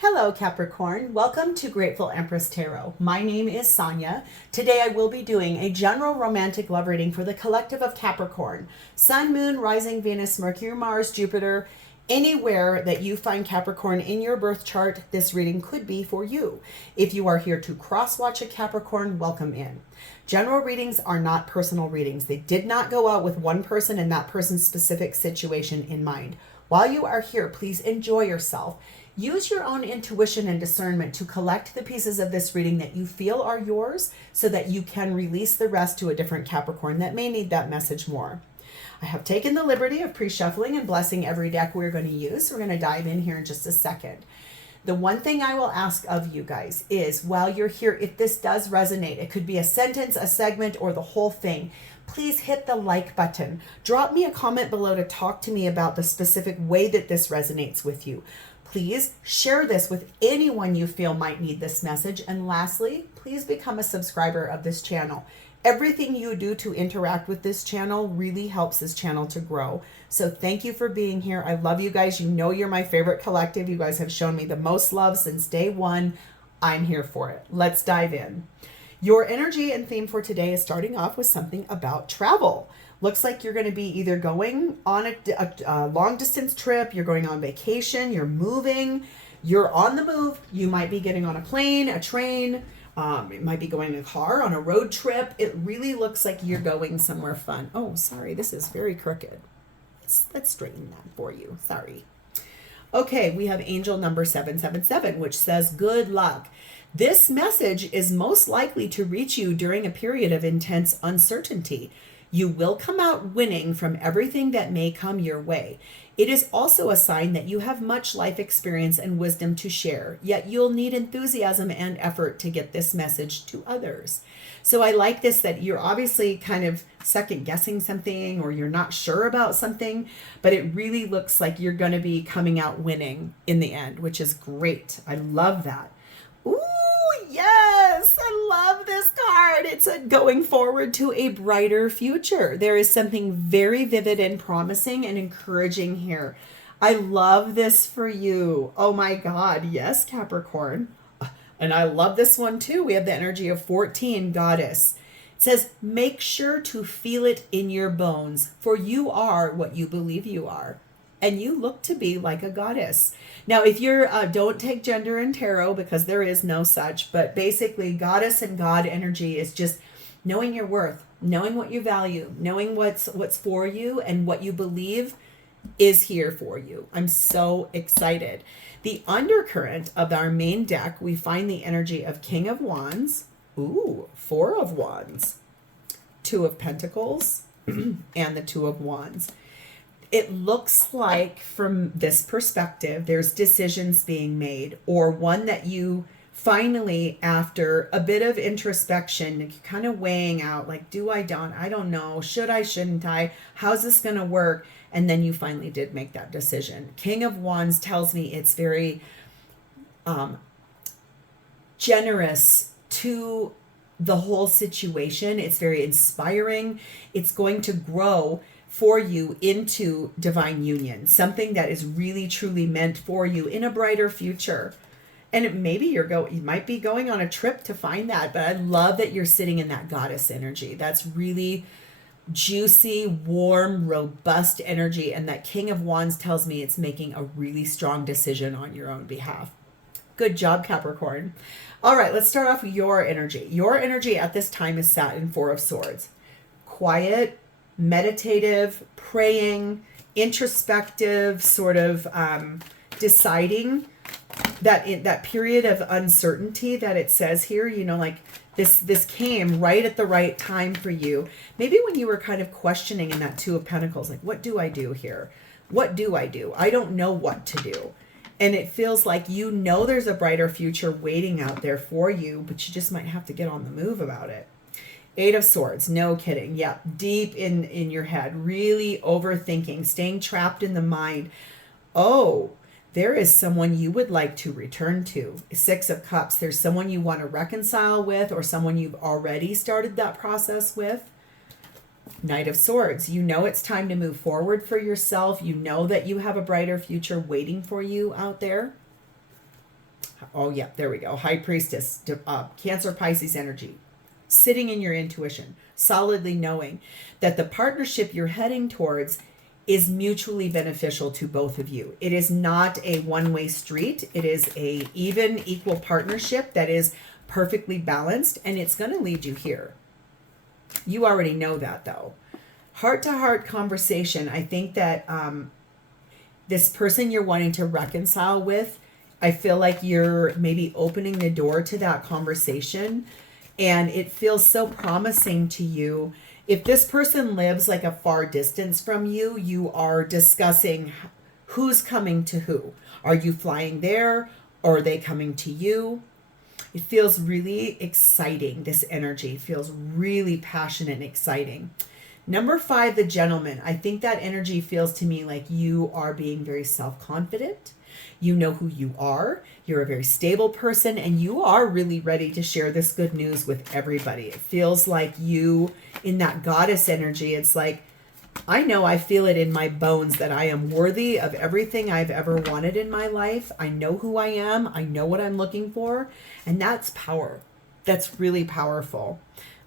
Hello Capricorn, welcome to Grateful Empress Tarot. My name is Sonia. Today I will be doing a general romantic love reading for the collective of Capricorn. Sun, Moon, Rising, Venus, Mercury, Mars, Jupiter, anywhere that you find Capricorn in your birth chart, this reading could be for you. If you are here to cross-watch a Capricorn, welcome in. General readings are not personal readings. They did not go out with one person and that person's specific situation in mind. While you are here, please enjoy yourself. Use your own intuition and discernment to collect the pieces of this reading that you feel are yours so that you can release the rest to a different Capricorn that may need that message more. I have taken the liberty of pre-shuffling and blessing every deck we're going to use. We're going to dive in here in just a second. The one thing I will ask of you guys is while you're here, if this does resonate, it could be a sentence, a segment, or the whole thing, please hit the like button. Drop me a comment below to talk to me about the specific way that this resonates with you. Please share this with anyone you feel might need this message. And lastly, please become a subscriber of this channel. Everything you do to interact with this channel really helps this channel to grow. So thank you for being here. I love you guys. You know you're my favorite collective. You guys have shown me the most love since day one. I'm here for it. Let's dive in. Your energy and theme for today is starting off with something about travel. Looks like you're going to be either going on a long distance trip, you're going on vacation, you're moving, you're on the move. You might be getting on a plane, a train, it might be going in a car on a road trip. It really looks like you're going somewhere fun. Oh, sorry, this is very crooked. Let's straighten that for you. Sorry. Okay, we have angel number 777, which says good luck. This message is most likely to reach you during a period of intense uncertainty. You will come out winning from everything that may come your way. It is also a sign that you have much life experience and wisdom to share, yet you'll need enthusiasm and effort to get this message to others. So I like this, that you're obviously kind of second guessing something or you're not sure about something, but it really looks like you're going to be coming out winning in the end, which is great. I love that. Ooh, yes, I love this card. It's a going forward to a brighter future. There is something very vivid and promising and encouraging here. I love this for you. Oh my God. Yes, Capricorn. And I love this one too. We have the energy of 14, Goddess. It says, make sure to feel it in your bones, for you are what you believe you are. And you look to be like a goddess. Now, if you're, don't take gender in tarot because there is no such, but basically goddess and God energy is just knowing your worth, knowing what you value, knowing what's for you and what you believe is here for you. I'm so excited. The undercurrent of our main deck, we find the energy of King of Wands, ooh, Four of Wands, Two of Pentacles, and the Two of Wands. It looks like from this perspective, there's decisions being made, or one that you finally, after a bit of introspection, you're kind of weighing out, like, do I don't know, should I, shouldn't I, how's this going to work? And then you finally did make that decision. King of Wands tells me it's very generous to the whole situation. It's very inspiring. It's going to grow for you into divine union, something that is really truly meant for you in a brighter future. And maybe you might be going on a trip to find that, but I love that you're sitting in that goddess energy. That's really juicy, warm, robust energy. And that King of Wands tells me it's making a really strong decision on your own behalf. Good job, Capricorn. All right, let's start off with your energy. Your energy at this time is sat in Four of Swords. Quiet, meditative, praying, introspective, sort of deciding that in that period of uncertainty that it says here, you know, like this came right at the right time for you. Maybe when you were kind of questioning in that Two of Pentacles, like, what do I do here? What do I do? I don't know what to do. And it feels like, you know, there's a brighter future waiting out there for you, but you just might have to get on the move about it. Eight of Swords, no kidding. Yeah, deep in your head, really overthinking, staying trapped in the mind. Oh, there is someone you would like to return to. Six of Cups, there's someone you want to reconcile with, or someone you've already started that process with. Knight of Swords, you know it's time to move forward for yourself. You know that you have a brighter future waiting for you out there. Oh, yeah, there we go. High Priestess, Cancer, Pisces energy. Sitting in your intuition, solidly knowing that the partnership you're heading towards is mutually beneficial to both of you. It is not a one-way street. It is a even, equal partnership that is perfectly balanced, and it's going to lead you here. You already know that, though. Heart-to-heart conversation. I think that this person you're wanting to reconcile with, I feel like you're maybe opening the door to that conversation, and it feels so promising to you. If this person lives like a far distance from you, you are discussing who's coming to who. Are you flying there, or are they coming to you? It feels really exciting. This energy feels really passionate and exciting. Number 5, the gentleman. I think that energy feels to me like you are being very self-confident. You know who you are. You're a very stable person, and you are really ready to share this good news with everybody. It feels like you, in that goddess energy, it's like, I know, I feel it in my bones that I am worthy of everything I've ever wanted in my life. I know who I am. I know what I'm looking for. And that's power. That's really powerful.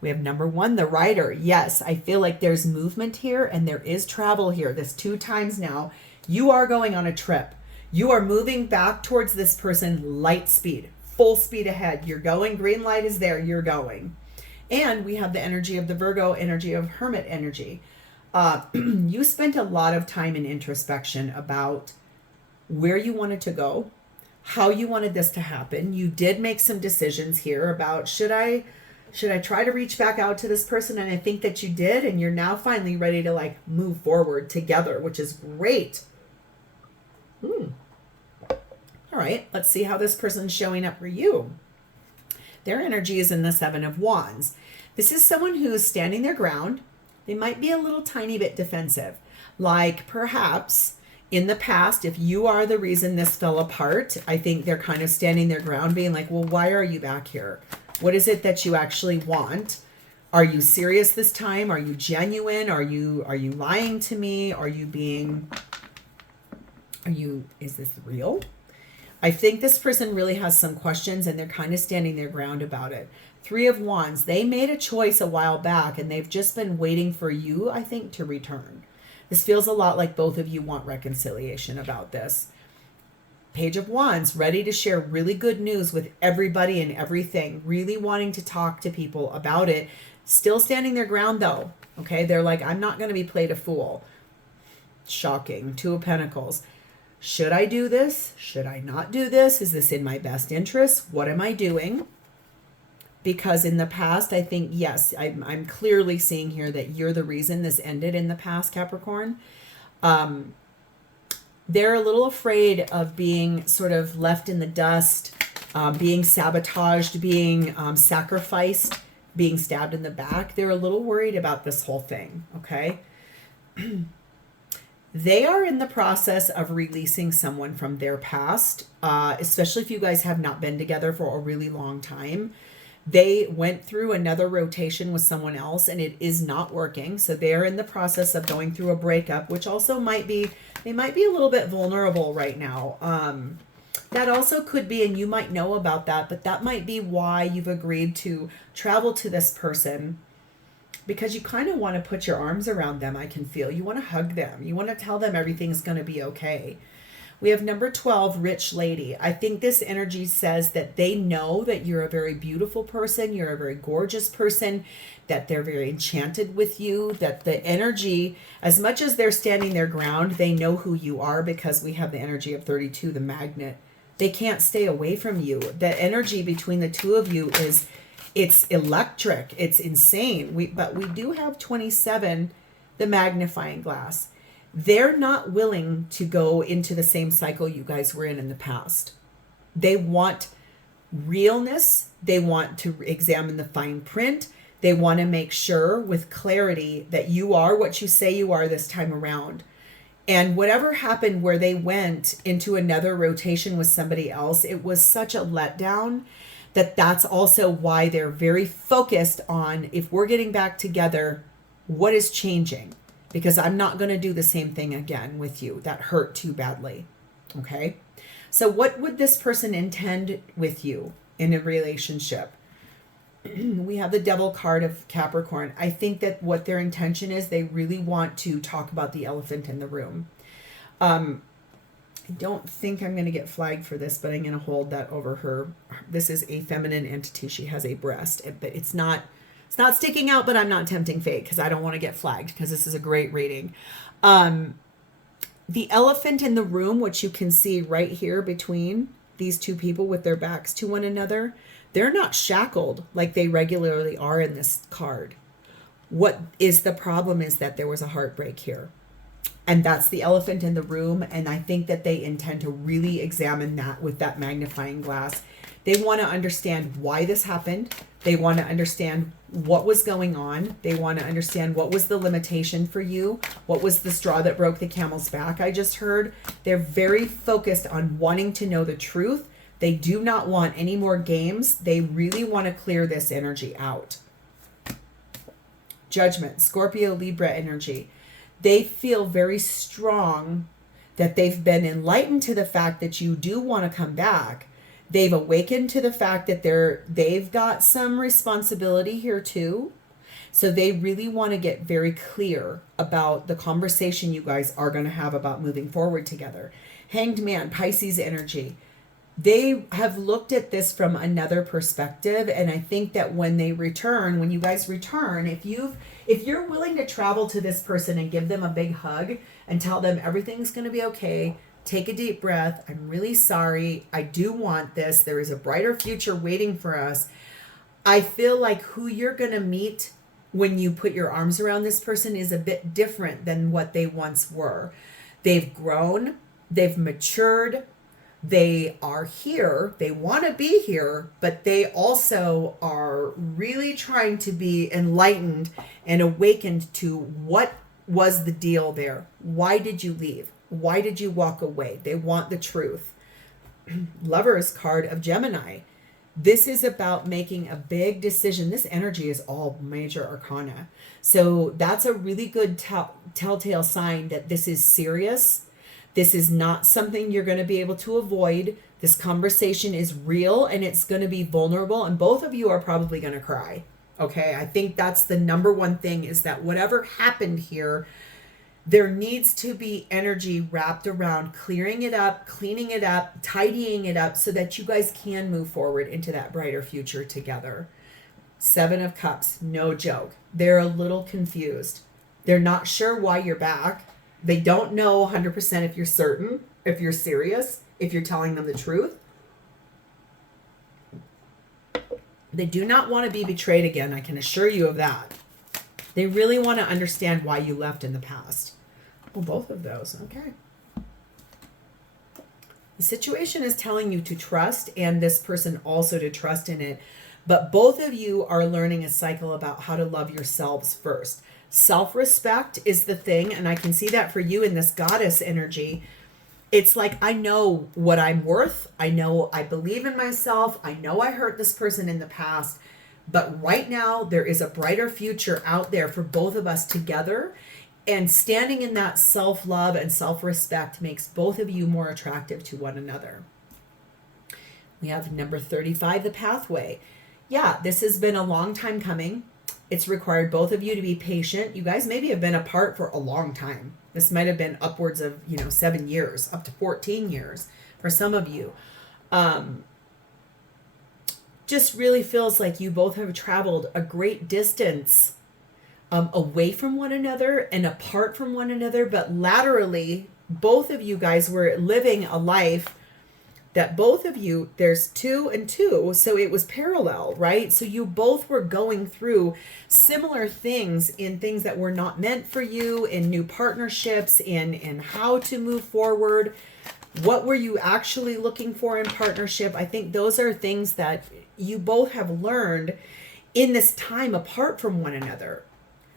We have number 1, the Rider. Yes, I feel like there's movement here and there is travel here. This 2 times now. You are going on a trip. You are moving back towards this person, light speed, full speed ahead. You're going, green light is there, you're going. And we have the energy of the Virgo, energy of Hermit energy. You spent a lot of time in introspection about where you wanted to go, how you wanted this to happen. You did make some decisions here about, should I try to reach back out to this person? And I think that you did, and you're now finally ready to like move forward together, which is great. All right, let's see how this person's showing up for you. Their energy is in the 7 of Wands. This is someone who is standing their ground. They might be a little tiny bit defensive. Like perhaps in the past, if you are the reason this fell apart, I think they're kind of standing their ground being like, well, why are you back here? What is it that you actually want? Are you serious this time? Are you genuine? Are you lying to me? Is this real? I think this person really has some questions and they're kind of standing their ground about it. 3 of Wands, they made a choice a while back and they've just been waiting for you, I think, to return. This feels a lot like both of you want reconciliation about this. Page of Wands, ready to share really good news with everybody and everything, really wanting to talk to people about it. Still standing their ground though, okay? They're like, I'm not going to be played a fool. Shocking. 2 of Pentacles. Should I do this? Should I not do this? Is this in my best interest? What am I doing? Because in the past, I think, yes, I'm clearly seeing here that you're the reason this ended in the past, Capricorn. They're a little afraid of being sort of left in the dust, being sabotaged, being sacrificed, being stabbed in the back. They're a little worried about this whole thing, okay? They are in the process of releasing someone from their past, especially if you guys have not been together for a really long time. They went through another rotation with someone else and it is not working. So they're in the process of going through a breakup, which also they might be a little bit vulnerable right now. That also could be, and you might know about that, but that might be why you've agreed to travel to this person, because you kind of want to put your arms around them. I can feel you want to hug them. You want to tell them everything's going to be okay. We have number 12, Rich Lady. I think this energy says that they know that you're a very beautiful person. You're a very gorgeous person, that they're very enchanted with you, that the energy, as much as they're standing their ground, they know who you are because we have the energy of 32, the magnet. They can't stay away from you. The energy between the two of you it's electric. It's insane. But we do have 27, the magnifying glass. They're not willing to go into the same cycle you guys were in the past. They want realness. They want to examine the fine print. They want to make sure with clarity that you are what you say you are this time around. And whatever happened where they went into another rotation with somebody else, it was such a letdown that's also why they're very focused on, if we're getting back together, what is changing? Because I'm not going to do the same thing again with you. That hurt too badly. Okay. So what would this person intend with you in a relationship? We have the Devil card of Capricorn. I think that what their intention is, they really want to talk about the elephant in the room. I don't think I'm going to get flagged for this, but I'm going to hold that over her. This is a feminine entity. She has a breast, but it's not sticking out, but I'm not tempting fate because I don't want to get flagged because this is a great reading. The elephant in the room, which you can see right here between these two people with their backs to one another, they're not shackled like they regularly are in this card. What is the problem is that there was a heartbreak here. And that's the elephant in the room. And I think that they intend to really examine that with that magnifying glass. They want to understand why this happened. They want to understand what was going on. They want to understand what was the limitation for you. What was the straw that broke the camel's back, I just heard. They're very focused on wanting to know the truth. They do not want any more games. They really want to clear this energy out. Judgment, Scorpio, Libra energy. They feel very strong that they've been enlightened to the fact that you do want to come back. They've awakened to the fact that they've got some responsibility here too. So they really want to get very clear about the conversation you guys are going to have about moving forward together. Hanged Man, Pisces energy. They have looked at this from another perspective. And I think that when you guys return, if you're willing to travel to this person and give them a big hug and tell them everything's going to be okay, take a deep breath. I'm really sorry. I do want this. There is a brighter future waiting for us. I feel like who you're going to meet when you put your arms around this person is a bit different than what they once were. They've grown. They've matured. They are here. They want to be here, but they also are really trying to be enlightened and awakened to what was the deal there. Why did you leave? Why did you walk away? They want the truth. Lovers card of Gemini. This is about making a big decision. This energy is all major arcana. So that's a really good telltale sign that this is serious. This is not something you're going to be able to avoid. This conversation is real and it's going to be vulnerable. And both of you are probably going to cry. Okay. I think that's the number one thing, is that whatever happened here, there needs to be energy wrapped around clearing it up, cleaning it up, tidying it up so that you guys can move forward into that brighter future together. 7 of Cups, no joke. They're a little confused. They're not sure why you're back. They don't know 100% if you're certain, if you're serious, if you're telling them the truth. They do not want to be betrayed again. I can assure you of that. They really want to understand why you left in the past. Well, both of those. Okay. The situation is telling you to trust, and this person also to trust in it. But both of you are learning a cycle about how to love yourselves first. Self-respect is the thing, and I can see that for you in this goddess energy. It's like, I know what I'm worth. I know I believe in myself. I know I hurt this person in the past. But right now, there is a brighter future out there for both of us together. And standing in that self-love and self-respect makes both of you more attractive to one another. We have number 35, the pathway. Yeah, this has been a long time coming. It's required both of you to be patient. You guys maybe have been apart for a long time. This might have been upwards of, 7 years, up to 14 years for some of you. Just really feels like you both have traveled a great distance away from one another and apart from one another. But laterally, both of you guys were living a life that both of you, there's 2 and 2, so it was parallel, right? So you both were going through similar things in things that were not meant for you, in new partnerships, in how to move forward. What were you actually looking for in partnership? I think those are things that you both have learned in this time apart from one another.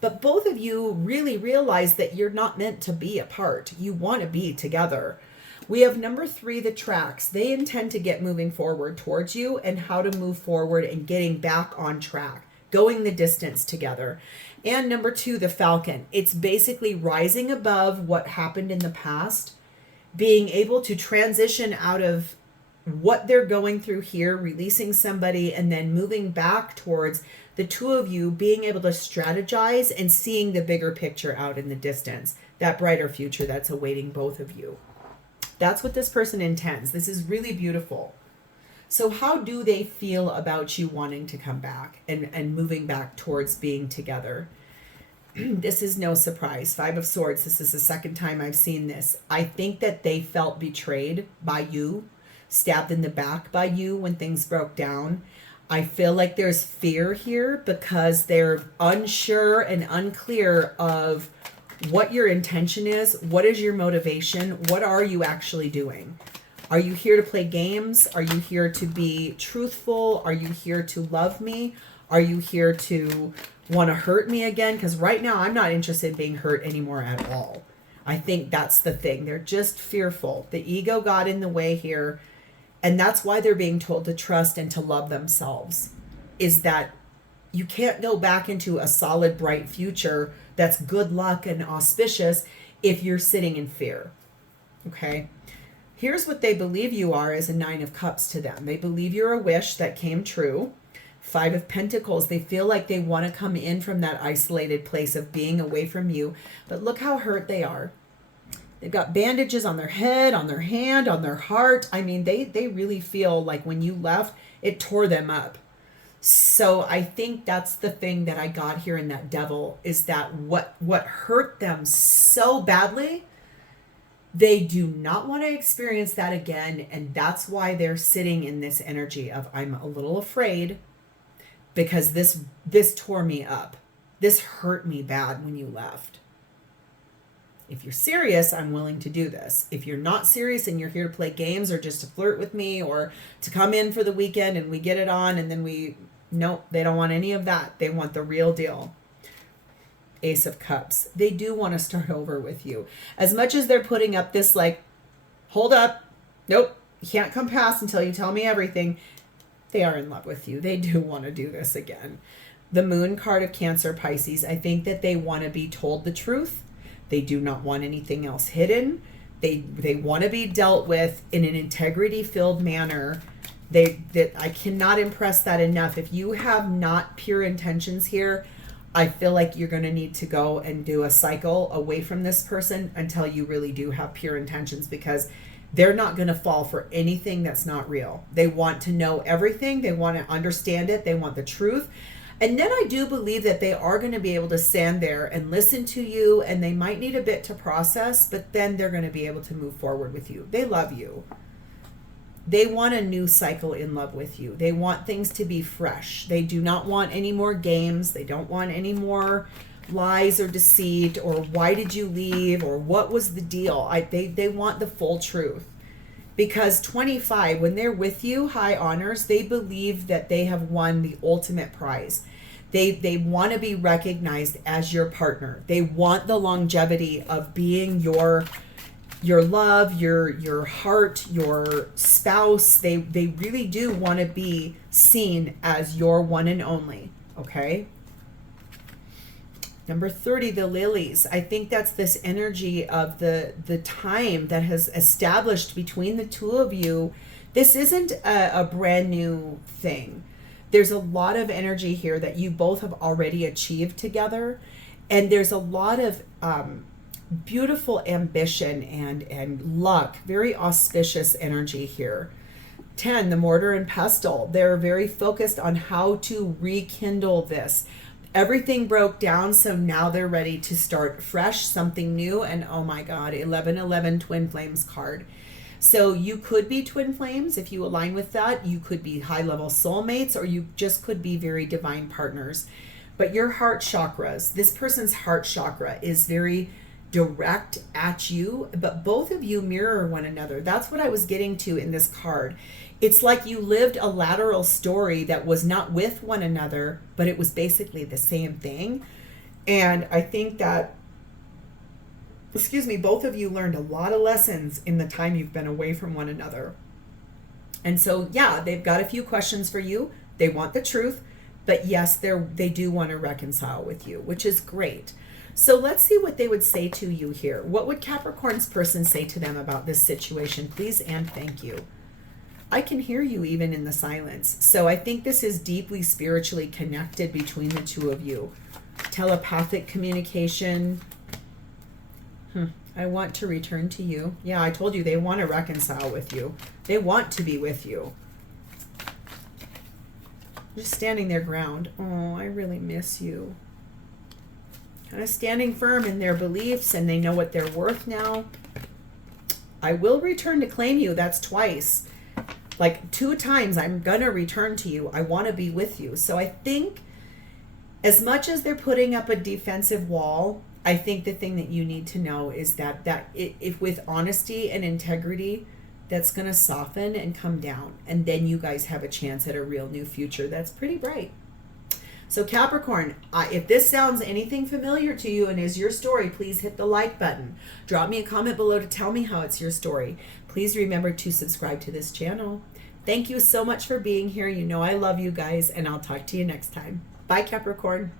But both of you really realize that you're not meant to be apart. You want to be together. We have number 3, the tracks. They intend to get moving forward towards you and how to move forward and getting back on track, going the distance together. And number 2, the falcon. It's basically rising above what happened in the past being able to transition out of what they're going through here, releasing somebody, and then moving back towards the two of you being able to strategize and seeing the bigger picture out in the distance, that brighter future that's awaiting both of you. That's what this person intends. This is really beautiful. So how do they feel about you wanting to come back and moving back towards being together? This is no surprise. 5 of Swords. This is the second time I've seen this. I think that they felt betrayed by you, stabbed in the back by you when things broke down. I feel like there's fear here because they're unsure and unclear of what your intention is. What is your motivation? What are you actually doing? Are you here to play games? Are you here to be truthful? Are you here to love me? Are you here to want to hurt me again? Because right now I'm not interested in being hurt anymore at all. I think that's the thing. They're just fearful. The ego got in the way here. And that's why they're being told to trust and to love themselves. Is that you can't go back into a solid, bright future that's good luck and auspicious if you're sitting in fear. Okay? Here's what they believe you are as a 9 of Cups to them. They believe you're a wish that came true. 5 of Pentacles, they feel like they want to come in from that isolated place of being away from you. But look how hurt they are. They've got bandages on their head, on their hand, on their heart. I mean, they really feel like when you left, it tore them up. So I think that's the thing that I got here in that Devil, is that what hurt them so badly, they do not want to experience that again. And that's why they're sitting in this energy of, I'm a little afraid because this tore me up. This hurt me bad when you left. If you're serious, I'm willing to do this. If you're not serious and you're here to play games or just to flirt with me or to come in for the weekend and we get it on and then nope, they don't want any of that. They want the real deal. Ace of Cups. They do want to start over with you. As much as they're putting up this like, hold up, nope, you can't come past until you tell me everything. They are in love with you. They do want to do this again. The Moon card of Cancer, Pisces. I think that they want to be told the truth. They do not want anything else hidden. They want to be dealt with in an integrity-filled manner. I cannot impress that enough. If you have not pure intentions here, I feel like you're going to need to go and do a cycle away from this person until you really do have pure intentions, because they're not going to fall for anything that's not real. They want to know everything. They want to understand it. They want the truth. And then I do believe that they are going to be able to stand there and listen to you, and they might need a bit to process, but then they're going to be able to move forward with you. They love you. They want a new cycle in love with you. They want things to be fresh. They do not want any more games. They don't want any more lies or deceit or why did you leave or what was the deal. They want the full truth. Because 25, when they're with you, high honors, they believe that they have won the ultimate prize. They want to be recognized as your partner. They want the longevity of being your love, your heart, your spouse. They really do want to be seen as your one and only, okay? Number 30, the lilies. I think that's this energy of the time that has established between the two of you. This isn't a brand new thing. There's a lot of energy here that you both have already achieved together. And there's a lot of beautiful ambition and luck, very auspicious energy here. 10, the mortar and pestle. They're very focused on how to rekindle this. Everything broke down, so now they're ready to start fresh, something new. And oh my God, 1111 twin flames card. So you could be twin flames if you align with that. You could be high-level soulmates, or you just could be very divine partners. But your heart chakras, this person's heart chakra is very direct at you, but both of you mirror one another. That's what I was getting to in this card. It's like you lived a lateral story that was not with one another, but it was basically the same thing. And I think that, both of you learned a lot of lessons in the time you've been away from one another. And so, yeah, they've got a few questions for you. They want the truth, but yes, they do want to reconcile with you, which is great. So let's see what they would say to you here. What would Capricorn's person say to them about this situation? Please and thank you. I can hear you even in the silence. So I think this is deeply spiritually connected between the two of you. Telepathic communication. I want to return to you. Yeah, I told you they want to reconcile with you. They want to be with you. Just standing their ground. Oh, I really miss you. Kind of standing firm in their beliefs, and they know what they're worth now. I will return to claim you. That's twice. Like 2 times, I'm going to return to you. I want to be with you. So I think as much as they're putting up a defensive wall, I think the thing that you need to know is that if with honesty and integrity, that's going to soften and come down. And then you guys have a chance at a real new future. That's pretty bright. So Capricorn, if this sounds anything familiar to you and is your story, please hit the like button. Drop me a comment below to tell me how it's your story. Please remember to subscribe to this channel. Thank you so much for being here. You know I love you guys, and I'll talk to you next time. Bye, Capricorn.